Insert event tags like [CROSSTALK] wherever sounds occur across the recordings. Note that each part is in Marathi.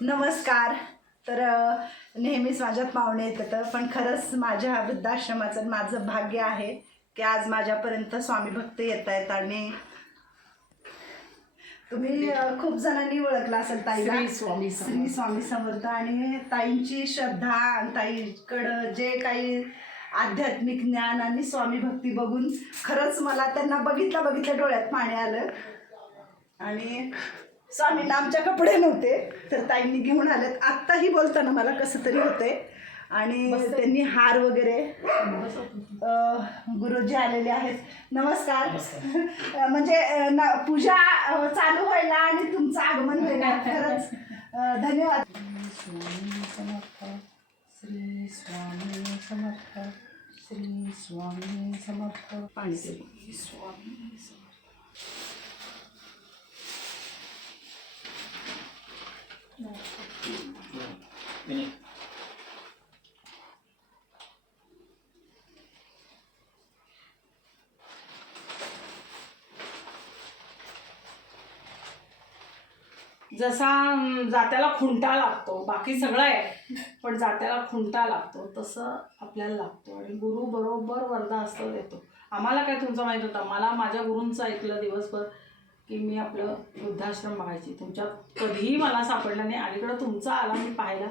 नमस्कार. तर नेहमीच माझ्यात पाहुणे येतात पण खरंच माझ्या वृद्धाश्रमाचं माझं भाग्य आहे की आज माझ्यापर्यंत स्वामी भक्त येत आहेत आणि तुम्ही खूप जणांनी ओळखलं असेल ताईला. स्वामी. श्री स्वामी समर्थ आणि ताईंची श्रद्धा आणि ताईकडं जे काही आध्यात्मिक ज्ञान आणि स्वामी भक्ती बघून खरंच मला त्यांना बघितल्या बघितल्या डोळ्यात पाणी आलं. आणि स्वामींना आमच्या कपडे नव्हते तर ताईंनी घेऊन आलेत. आत्ताही बोलताना मला कसं तरी होते आणि त्यांनी हार वगैरे गुरुजी आलेले आहेत. नमस्कार. म्हणजे न- पूजा चालू व्हायला आणि तुमचं आगमन व्हायला. खरंच धन्यवाद. स्वामी समर्थ श्री स्वामी समर्थ. श्री स्वामी समर्थ. पाणी श्री स्वामी समर्थ. जसा जात्याला खुंटा लागतो बाकी सगळं आहे. पण जात्याला खुंटा लागतो तसं आपल्याला लागतो. आणि गुरु बरोबर वरदा असतो देतो. आम्हाला काय तुमचं माहीत होतं? मला माझ्या गुरूंचं ऐकलं दिवसभर. की मी आपलं वृद्धाश्रम बघायची. तुमच्यात कधीही मला सापडलं नाही. अलीकडं तुमचा आला मी पाहायला.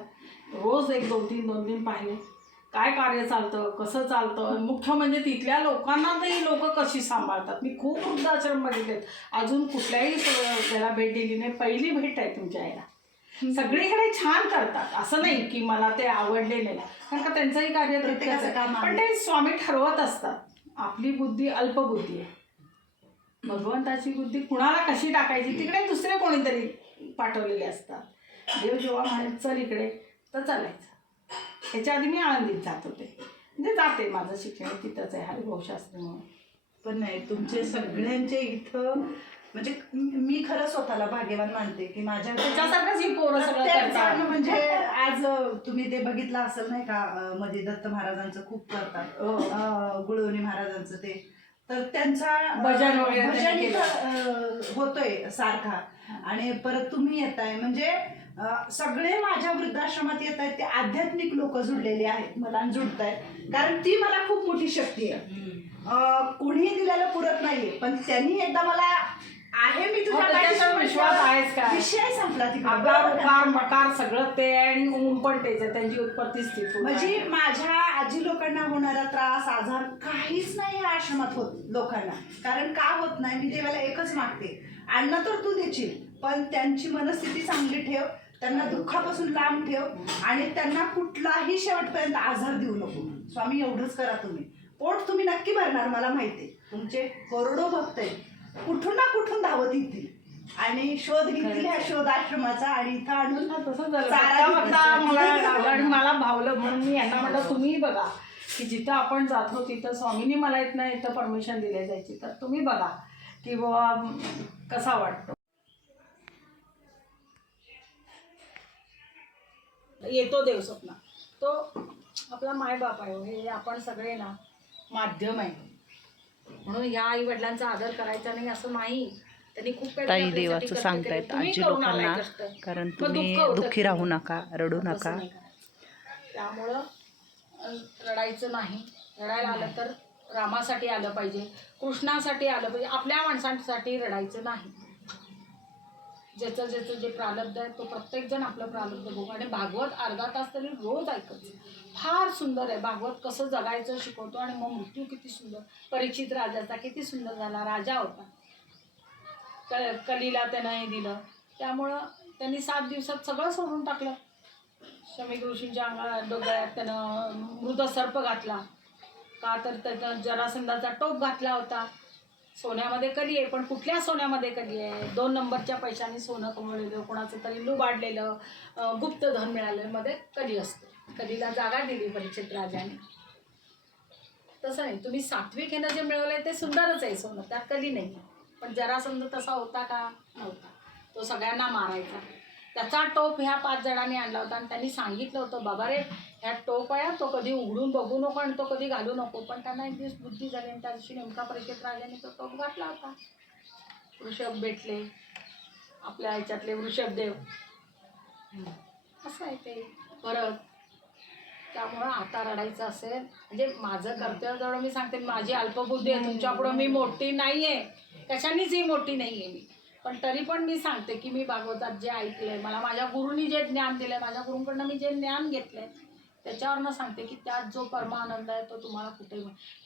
रोज एक दोन तीन दोन तीन पाहिले. काय कार्य चालतं? कसं चालतं? मुख्य म्हणजे तिथल्या लोकांना तरी लोक कशी सांभाळतात? मी खूप वृद्धाश्रम बघितलेत अजून कुठल्याही त्याला भेट दिली नाही. पहिली भेट आहे तुमच्या याला. सगळीकडे छान करतात. असं नाही की मला ते आवडले नाही. कारण का त्यांचंही कार्य. पण ते स्वामी ठरवत असतात. आपली बुद्धी अल्पबुद्धी आहे. भगवंताची बुद्धी कुणाला कशी टाकायची तिकडे दुसरे कोणीतरी पाठवलेले असतात. देव जेव्हा म्हणे चल इकडे तर चालायचं. ह्याच्या आधी मी आळंदीत जात होते. म्हणजे जाते माझं शिक्षण तिथंच आहे हरिभाऊशास्त्री म्हणून. पण नाही तुमचे सगळ्यांचे इथं म्हणजे मी खरं स्वतःला भाग्यवान मानते की माझ्या त्याच्यासारखंच ही पोरं सगळं करतात. म्हणजे आज तुम्ही ते बघितलं असेल नाही का अ, मध्ये दत्त महाराजांचं खूप करतात. हो. अ, गुळवणी महाराजांचं ते. तर त्यांचा भजन वगैरे भजन त्यांनी इथं, अ, होतोय सारखा. आणि परत तुम्ही येताय. म्हणजे अ, सगळे माझ्या वृद्धाश्रमात येत आहेत ते आध्यात्मिक लोक जुडलेले आहेत. मला जुडत आहेत कारण ती मला खूप मोठी शक्ती आहे. अ, कुणीही दिलेलं पुरत नाहीये. पण त्यांनी एकदा मला आहे मी तुझ्या हो, त्याच्यावर पाठीशी विश्वास आहेच काय? विषय संपला तिकडे. आपला बरोबर का? उकार मकार सगळं ते आहे आणि ऊन पण तेच आहे. त्यांची उत्पत्ती स्थिती म्हणजे माझ्या आजी लोकांना होणारा त्रास आजार काहीच नाही या आश्रमात होत लोकांना. कारण का होत नाही? मी देवाला एकच मागते. अन्न तर तू देशील पण त्यांची मनस्थिती चांगली ठेव त्यांना दुःखापासून लांब ठेव आणि त्यांना कुठलाही शेवटपर्यंत आजार देऊ नको. स्वामी एवढंच करा तुम्ही. पोट तुम्ही नक्की भरणार मला माहिती आहे. तुमचे करोडो भक्त आहेत. कुठून ना कुठून धावत येतील. आणि शोध घेतील ह्या शोध आश्रमाचा आणि इथं आणून मला भावलं म्हणून मी यांना म्हटलं तुम्ही बघा. की जिथं आपण जातो तिथं स्वामींनी मला इथं इथं परमिशन दिली जायची तर तुम्ही बघा की बाबा कसा वाटतो येतो देव स्वप्न तो आपला मायबाप आहे हो. हे आपण सगळे ना माध्यम आहे म्हणून ह्या आई वडिलांचा आदर करायचा नाही असं नाही त्यांनी खूप ताई देवाचं सांगतायत आजी लोकांना. कारण तुम्ही दुःख राहू. नका रडू नका नाही. त्यामुळं रडायचं नाही. रडायला आलं तर रामासाठी आलं पाहिजे. कृष्णासाठी आलं पाहिजे. आपल्या माणसांसाठी रडायचं नाही. ज्याचं ज्याचं जे प्रारब्ध आहे तो प्रत्येकजण आपलं प्रारब्ध बघू आणि भागवत अर्धा तास तरी रोज ऐकत. फार सुंदर आहे. भागवत कसं जगायचं शिकवतो आणि मग मृत्यू किती सुंदर. परीक्षित राजाचा किती सुंदर झाला. राजा होता. क कलीला त्यानं हे दिलं. त्यामुळं त्यांनी सात दिवसात सगळं सोडून टाकलं. शमी ऋषींच्या अंगा डोक्यात त्यानं मृत सर्प घातला. का तर त्यानं जरासंधाचा टोप घातला होता. सोन्यामध्ये कधी आहे? पण कुठल्या सोन्यामध्ये कधी आहे? दोन नंबरच्या पैशाने सोनं कमवलेलं कोणाचं तरी लुबाडलेलं गुप्त धन मिळालेलं मध्ये कधी असतं? कधीला जागा दिली परीक्षित राजाने. तसं नाही. तुम्ही सात्विक ह्यानं जे मिळवलंय ते सुंदरच आहे सोनं. त्यात कधी नाही. पण जरासंध तसा होता का? नव्हता. तो सगळ्यांना मारायचा. त्याचा टोप ह्या पाच जणांनी आणला होता आणि त्यांनी सांगितलं होतं बाबा रे ह्या टोप आहे तो कधी उघडून बघू नको आणि तो कधी घालू नको. पण त्यांना एक दिवस बुद्धी झाली आणि त्या दिवशी नेमका परीक्षेत राहिल्याने तो टोप घातला होता. वृषभ भेटले आपल्या ह्याच्यातले वृषभदेव. असं आहे ते. परत त्यामुळं आता रडायचं असेल. म्हणजे माझं कर्तव्य तेवढं मी सांगते. माझी अल्पबुद्धी आहे. तुमच्यापुढं मी मोठी नाही आहे कशानेच ही मोठी नाही आहे मी. पण तरी पण मी सांगते की मी भागवतात जे ऐकलंय मला माझ्या गुरुनी जे ज्ञान दिलंय माझ्या गुरूंकडनं मी जे ज्ञान घेतलंय त्याच्यावरनं सांगते की त्यात जो परमानंद आहे तो तुम्हाला कुठे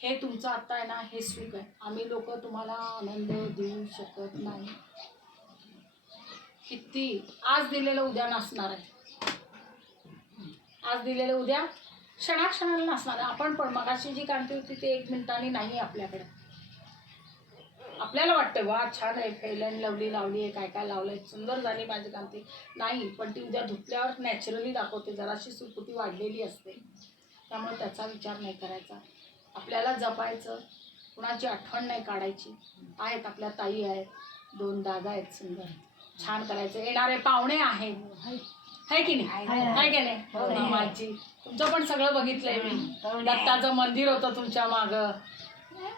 हे तुमचं आत्ता आहे ना हे सुख आहे. आम्ही लोक तुम्हाला आनंद देऊ शकत नाही. किती? आज दिलेलं उद्या नसणार आहे. आज दिलेलं उद्या क्षणाक्षणाला नसणार आहे. आपण पण मगाशी जी कांती होती ती एक मिनिटाने नाही आपल्याकडे. आपल्याला वाटतं वा छान आहे फेलन लवली लावली आहे काय काय लावलंय सुंदर झाली माझी कांती नाही पण ती उद्या धुतल्यावर नॅचरली दाखवते जराशी सुरकुती वाढलेली असते. त्यामुळे त्याचा विचार नाही करायचा. आपल्याला जपायचं कुणाची आठवण नाही काढायची. आहेत आपल्या ताई आहेत दोन दादा आहेत सुंदर. छान करायचं. येणारे पाहुणे आहेत. आहे की नाही? आहे की नाही? मामाची तुमचं पण सगळं बघितलंय मी. दत्ताचं मंदिर होतं तुमच्या माग.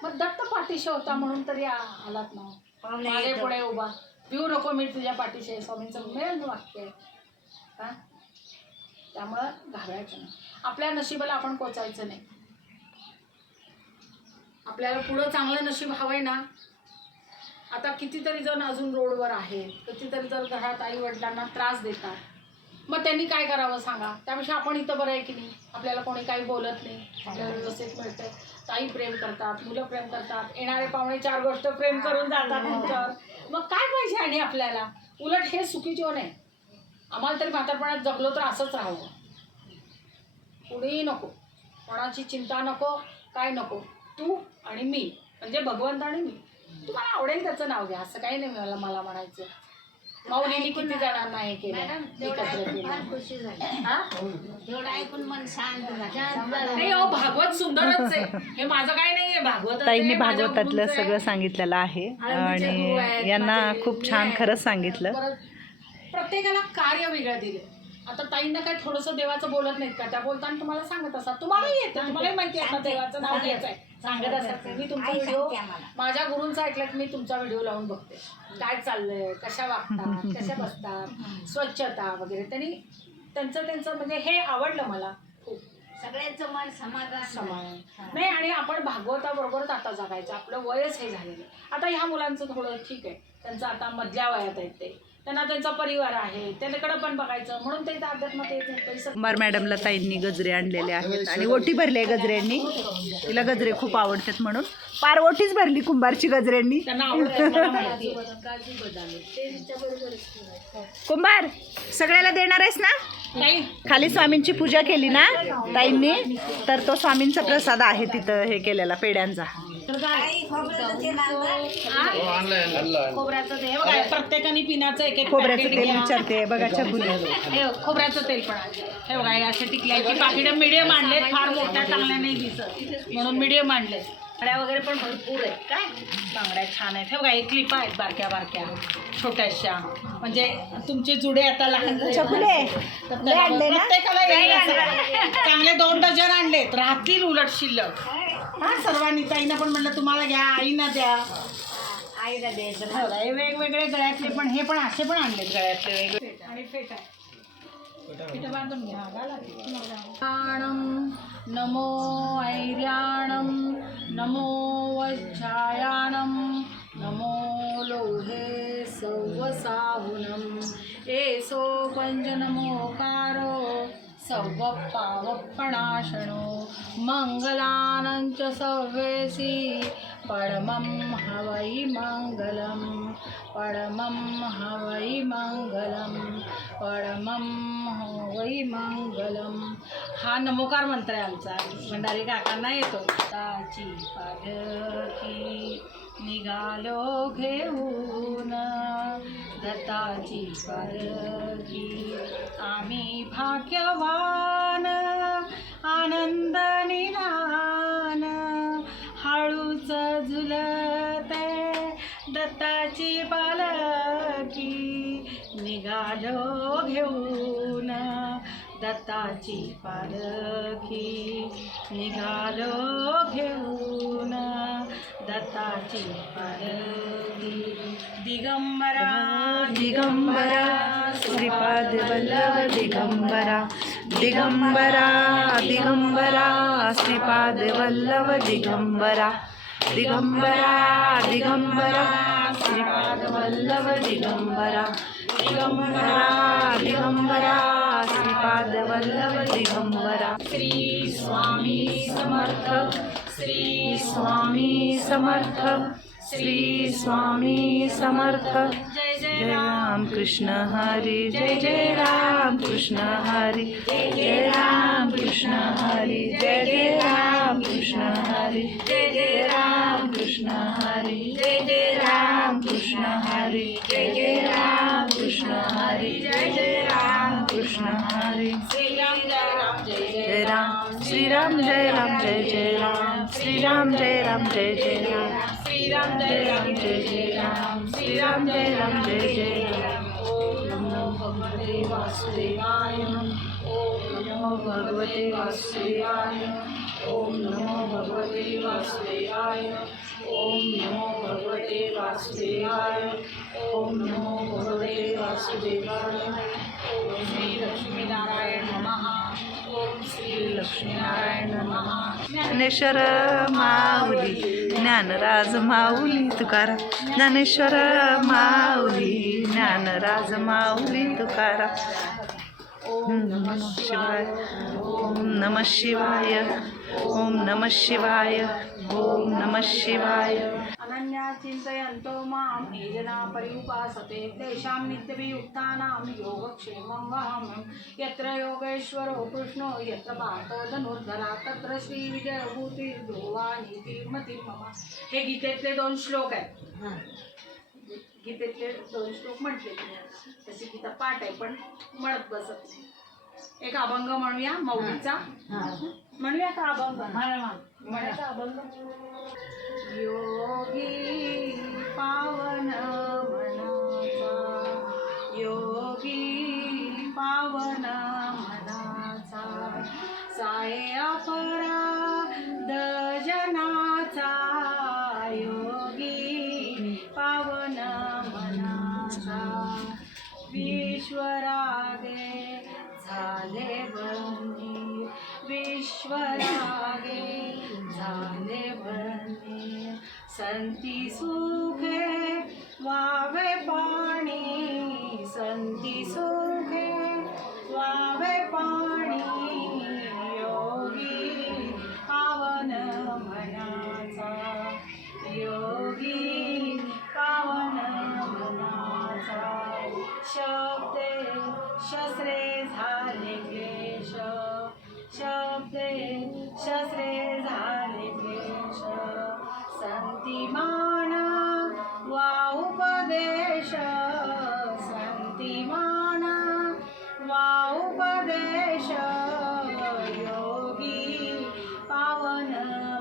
मग दत्त पाठीशी होता म्हणून तरी आ- आलात ना. मागे पुढे उभा. पिऊ नको मी तुझ्या पाठीशी आहे. स्वामींचं मेन वाक्य आहे. हा? त्यामुळं घाबरायचं नाही. आपल्या नशिबाला आपण कोचायचं नाही. आपल्याला पुढं चांगलं नशीब हवंय ना. आता कितीतरी जण अजून रोडवर आहेत. कितीतरी जण घरात आई वडिलांना त्रास देतात. मग त्यांनी काय करावं सांगा? त्यापेक्षा आपण इथं बरं आहे की नाही? आपल्याला कोणी काही बोलत नाही. आपल्याला व्यवस्थित मिळतं ताई प्रेम करतात मुलं प्रेम करतात. येणारे पाहुणे चार गोष्ट प्रेम करून जातात तुमच्यावर मग काय पाहिजे आणि आपल्याला? उलट हे सुखी जीवन आहे. आम्हाला तरी म्हातारपणात जगलो तर असंच राहावं. कुणीही नको. कोणाची चिंता नको काय नको. तू आणि मी. म्हणजे भगवंत आणि मी. तुम्हाला आवडेल त्याचं नाव घ्या. असं काही नाही मला मला म्हणायचं. माऊलीने किती जणांना हे केलं एकत्र केलं? खुशी झाली. हा? तेवढं ऐकून मन शांत नाही अहो भागवत सुंदरच आहे. हे माझं काय नाहीये भागवत ताईंनी भागवतातलं सगळं सांगितलेलं आहे. आणि यांना खूप छान खरंच सांगितलं. प्रत्येकाला कार्य वेगळं दिले. आता ताईंना काय थोडंसं देवाचं बोलत नाहीत का? त्या बोलताना तुम्हाला सांगत असतात. तुम्हालाही येतं. तुम्हालाही माहिती आहे देवाचं नाव घ्यायचं आहे सांगत. असतात मी तुमचा आई व्हिडिओ आम्हाला. माझ्या गुरूंचा ऐकलं की मी तुमचा व्हिडिओ लावून बघते. काय चाललंय? कशा वागतात? [LAUGHS] कशा बसतात? स्वच्छता वगैरे. त्यांनी त्यांचं त्यांचं म्हणजे हे आवडलं मला. खूप. सगळ्यांचं मन समाधान समान. नाही आणि आपण भागवताबरोबरच आता जगायचं. आपलं वयच हे झालेलं आहे. आता ह्या मुलांचं थोडं ठीक आहे. त्यांचं आता मधल्या वयात आहेत ते. त्यांना त्यांचा परिवार आहे. त्याच्याकडे पण बघायचं. म्हणून ते इथं अध्यात्मात येत कुंभार मॅडमला ताईंनी गजरे आणलेले आहेत आणि ओटी भरली आहे गजऱ्यांनी. तिला गजरे खूप आवडतात म्हणून. पार ओटीच भरली कुंभारची गजऱ्यांनी. त्यांना कुंभार सगळ्याला देणार आहेस ना? नाही खाली स्वामींची पूजा केली ना ताईंनी? तर तो स्वामींचा प्रसाद आहे तिथं हे केलेला पेड्यांचा आणलं. खोबऱ्याचं तेल हे बघा प्रत्येकाने पिण्याचं एक एक खोबऱ्याचं तेल. विचारते बघा चबुली हे खोबऱ्याचं तेल पण आहे हे बघा हे असे टिकल्याची पाकिटं मिडियम आणलेत. फार मोठ्या चांगल्या नाही दिसत. म्हणून मिडियम आणले बांगड्या वगैरे पण भरपूर आहेत. काय? बांगड्या छान आहेत. हे बघा हे क्लिपा आहेत बारक्या बारक्या. छोट्याशा. म्हणजे तुमचे जुडे आता लहान आणले? प्रत्येकाला. चांगले दोन डझन आणलेत. राहतील उलट शिल्लक. हा सर्वांनी ताईनं पण म्हणलं तुम्हाला घ्या आईना द्या. आईला द्यायचं हे हे वेगवेगळे गळ्यातले पण हे पण असे पण आणलेत गळ्यातले वेगळे. आणि फेट आहे. फेट बांधून घ्या. घाला ते. प्राणम नमो ऐर्याणम नमो वज्रायाणम नमो लोहे सौवसाहुनम एसो पञ्चनमोकारो सौवप्पावप्पणाशनो मङ्गलानञ्च सव्येसि। परमं हवै मङ्गलं परमं हवै मङ्गलं परमं हवै मङ्गलं हा नमोकार मंत्र आहे आमचा. भंडारी काकांना येतो. ताची पालखी. निघालो घेऊन दत्ताची पालखी आम्ही भाग्यवान आनंद निदान हळूच झुलते दत्ताची पालखी. निघालो घेऊन दत्ताची पालखी. निघालो घेऊन दत्ताची दिगंबरा दिगंबरा श्रीपाद वल्लभ दिगंबरा. दिगंबरा दिगंबरा श्रीपाद वल्लभ दिगंबरा. दिगंबरा दिगंबरा श्रीपाद वल्लभ दिगंबरा. दिगंबरा दिगंबरा दिगंबरा श्री स्वामी समर्थ श्री स्वामी समर्थ श्री स्वामी समर्थ। जय जय राम कृष्ण हरी जय जय राम कृष्ण हरी जय जय राम कृष्ण हरी जय जय राम कृष्ण हरी जय जय राम कृष्ण हरी जय जय राम कृष्ण हरी जय जय राम कृष्ण हरी जय जय कृष्ण हरी श्रीराम जय राम जय जय जय राम श्रीराम जय राम जय जय राम श्रीराम जय राम जय जय राम श्रीराम जय राम जय जय राम श्रीराम जय राम जय जय राम ओम नमो भगवते वासुदेवाय ओम नमो भगवते वासुदेवाय ओम नमो भगवते वासुदेवाय ओम नमो भगवते वासुदेवाय ओम नमो भगवते वासुदेवाय ओम श्री लक्ष्मीनारायण ओम श्री लक्ष्मीनारायण ज्ञानेश्वर माऊली ज्ञानराज माऊली तुकाराम. ज्ञानेश्वर माऊली ज्ञानराज माऊली तुकाराम. ओम नमः शिवाय. ओम नमः शिवाय. ओम नमः शिवाय. ओम नमः शिवाय। अनन्या चिन्तयन्तो मां ये जना पर्युपासते तेषां नित्यभियुक्तानां योगक्षेमं वहाम्यहं यत्र योगेश्वरो कृष्णो यत्र पार्थो धनुर्धरा तत्र श्रीविजयभूतिर्ध्रुवा नीतिर्मतिर् मम। हे गीतेतले दोन श्लोक आहेत. गीतेतले दोन श्लोक म्हटले तशी गीता पाठ आहे पण म्हणत बसत नाही. एक अभंग म्हणूया मौलीचा. म्हणूया का अभंग? म्हणायचा अभंग? योगी पावन मनाचा योगी पावन मनाचा साय अपरा दजनाचा योगी पावन मनाचा विश्वरागे झाले बंदी विश्वरागे झाले बंदी संती सुखे वा शब्दे शस्त्रे झाले क्लेश संतिमान वा उपदेश. संतिमान वा उपदेश. योगी पावन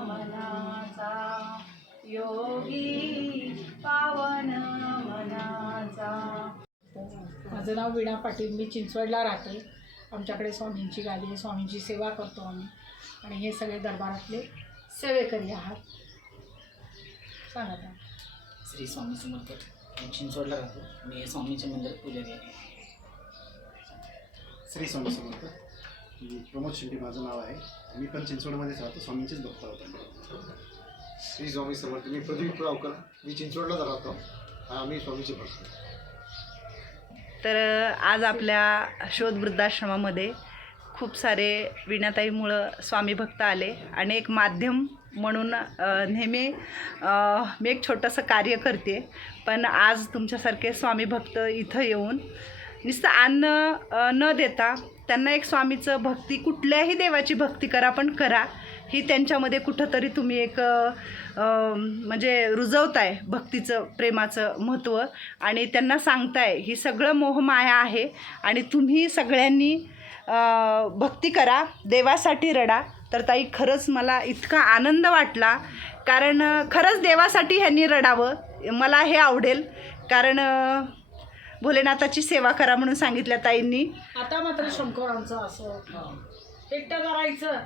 मनाचा. योगी पावन मनाचा. माझं नाव वीणा पाटील. मी चिंचवडला राहते. आमच्याकडे स्वामींची गादी आहे स्वामींची सेवा करतो आम्ही. आणि हे सगळे दरबारातले सेवेकरी आहात. सांगा. श्री स्वामी समर्थ मी चिंचवडला राहतो मी स्वामीचे मंदिर पुजारी आहे श्री स्वामी समर्थ मी प्रमोद शिंदे माझं नाव आहे. मी पण चिंचवडमध्येच राहतो. स्वामींचेच भक्त होतो श्री स्वामी समर्थ मी प्रदीप पुळावकर मी चिंचवडलाच राहतो. आम्ही स्वामीचे भक्त. तर आज आपल्या शोध वृद्धाश्रमामध्ये खूप सारे विणाताईमुळं स्वामी भक्त आले आणि एक माध्यम म्हणून नेहमी मी एक छोटंसं कार्य करते. पण आज तुमच्यासारखे स्वामी भक्त इथं येऊन नुसतं अन्न न देता त्यांना एक स्वामीचं भक्ती कुठल्याही देवाची भक्ती करा पण करा. ही त्यांच्यामध्ये कुठंतरी तुम्ही एक म्हणजे रुजवताय भक्तीचं प्रेमाचं महत्त्व आणि त्यांना सांगताय ही सगळं मोहमाया आहे आणि तुम्ही सगळ्यांनी भक्ती करा देवासाठी रडा. तर ताई खरंच मला इतका आनंद वाटला कारण खरंच देवासाठी ह्यांनी रडावं मला हे आवडेल. कारण भोलेनाथाची सेवा करा म्हणून सांगितल्या ताईंनी. आता मात्र शंकरांचं असं एकटं करायचं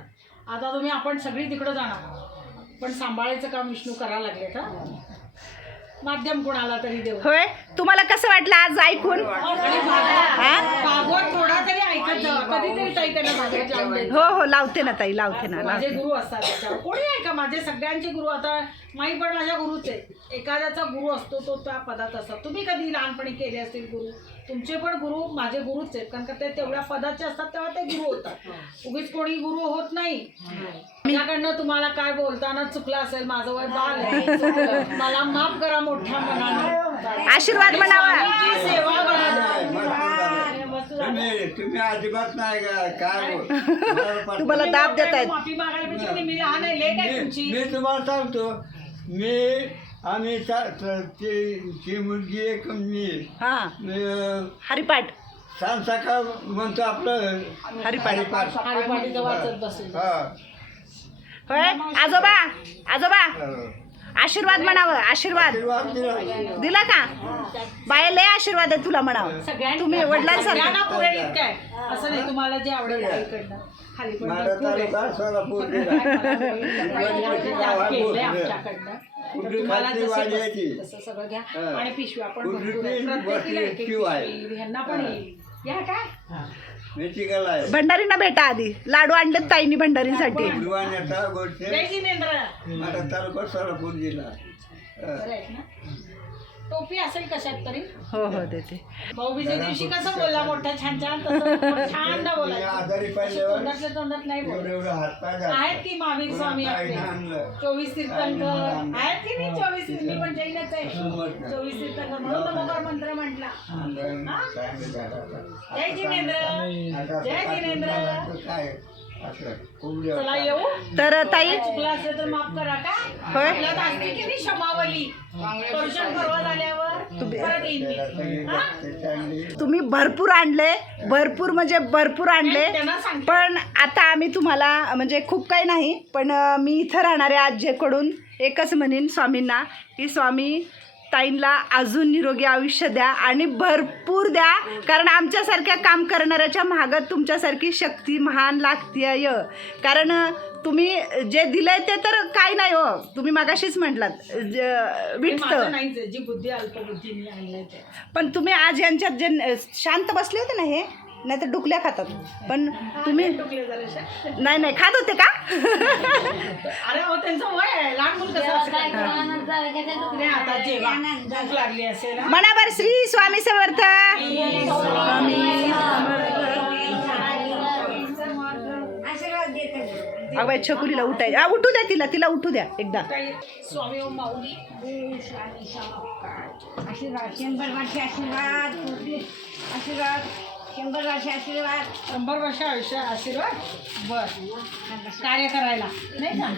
आता तुम्ही आपण सगळी तिकडं जाणार. पण सांभाळायचं काम विष्णू करायला लागले का माध्यम कोणाला तरी देऊ. होय? तुम्हाला कसं वाटलं आज ऐकून? हा? भागवत थोडा तरी ऐकत जावा कधीतरी ताई त्यांना भागवत लावून द्यायचं. हो हो लावते ना ताई लावते ना माझे लावते. गुरु असतात त्याच्यावर. कोणी आहे का? माझे सगळ्यांचे गुरु आता माई पण माझ्या गुरुच आहे. एखाद्याचा गुरु असतो तो त्या पदात असतात. तुम्ही कधी लहानपणी केले असतील गुरु? तुमचे पण गुरु माझे गुरुच आहेत. कारण का ते तेवढ्या पदाचे असतात तेव्हा ते गुरु होतात. उगीच कोणी गुरु होत नाही. माझ्याकडनं तुम्हाला काय बोलताना चुकलं असेल माझं वय बाल आहे. मला माफ करा मोठ्या मनाने. आशीर्वाद म्हणावा. सेवा. तुम्ही तुम्ही अजिबात नाही का? काय. तुम्हाला दाब देत आहेत माफी मागायला मी लहान आहे लेट आहे मी तुमची. मी तुम्हाला सांगतो मी आम्ही चा- च- ती ती मुलगी एक मी हा. अं, हरिपाठ. सांग सकाळ म्हणतो आपलं हरिपाठ. हरिपाठ. हरिपाठीचं वाचत बसेल. हा. होय? आजोबा आजोबा. आशीर्वाद म्हणावं आशीर्वाद. आशीर्वाद दिला. दिला का? बाय लय आशीर्वाद आहे तुला म्हणावं. सगळ्यांना तुम्ही वडिलांसारखं. सगळ्यांना. पुरेल इतकं आहे. असं नाही तुम्हाला जे आवडेल आईकडनं खाली पण माझा भरपूर आहे. तालुका सोलापूर. काय जिल्हा. मला केलंय आमच्याकडनं. तर कुठली तुम्हाला खालची जसं वाडी आहे ती? बस- तसं सगळं घ्या. हा. आणि पिशव्या पण कुठली भरपूर आहे. ती प्रत्येकीला एक एक पिशवी आहे. पिशवी येईल. ह्यांना पण हा. येईल. घ्या काय? आहे. भंडारींना भेटा आधी. लाडू आणलेत ताईंनी भंडारींसाठी. दिवाण्याचा गोष्ट जय जिनेंद्र. माझा तालुका सोलापूर जिल्हा बरं आहेत ना? टोपी असेल कशात तरी. हो हो देते. भाऊबीजेच्या दिवशी कसं बोलला मोठा छान छान तसं छान आजारी तोंडातल्या तोंडात नाही एवढे हातपाय आहेत की महावीर स्वामी आपले. चोवीस तीर्थंकर. आहेत की नाही चोवीस? तीर्थ? मी पण जैनच आहे. चोवीस तीर्थंकर म्हणून तर मोकार मंत्र म्हटला. जय जिनेंद्र. जय जिनेंद्र. काय? चला येऊ तर ताई चुकलं असेल तर माफ करा का होय. आपल्यात असते की नाही क्षमावली दर्शन पर्व झाल्यावर परत येईन मी. हा? तुम्ही भरपूर आणले भरपूर म्हणजे भरपूर आणले त्यांना पण आता आम्ही तुम्हाला म्हणजे खूप काही नाही पण अं, मी इथं राहणाऱ्या आजीकडून एकच म्हणेन स्वामींना की स्वामी ताईंला अजून निरोगी आयुष्य द्या आणि भरपूर द्या. कारण आमच्यासारख्या काम करणाऱ्याच्या महागात तुमच्यासारखी शक्ती महान लागतीय कारण अं, तुम्ही जे दिलंय ते तर काय नाही हो. तुम्ही मागाशीच म्हटलात. ज- विटतं आहे. जी बुद्धी अल्पबुद्धीने पण तुम्ही आज यांच्यात जे शांत बसले होते ना हे? नाही तर डुकल्या खातात. पण तुम्ही. नाही नाही. खात होते का [LAUGHS] अरे हो त्यांचं वय आहे लहान मुलं कसं असं काय करतात? कोणाला जावं का त्या नाही, दुखण्यात आता जेवा भूक लागली असेल हा? मनाभर श्री स्वामी समर्थ. आशीर्वाद देते अगं छकुलीला उठाय. आ, उठू द्या तिला तिला उठू द्या एकदा. स्वामी ओम माऊली. ओम शांती शांती. आशीर्वाद शंभर वर्ष आशीर्वाद आशीर्वाद. शंभर वर्ष आशीर्वाद. शंभर वर्ष आयुष्य आशीर्वाद? बर. कार्य करायला. नाही का?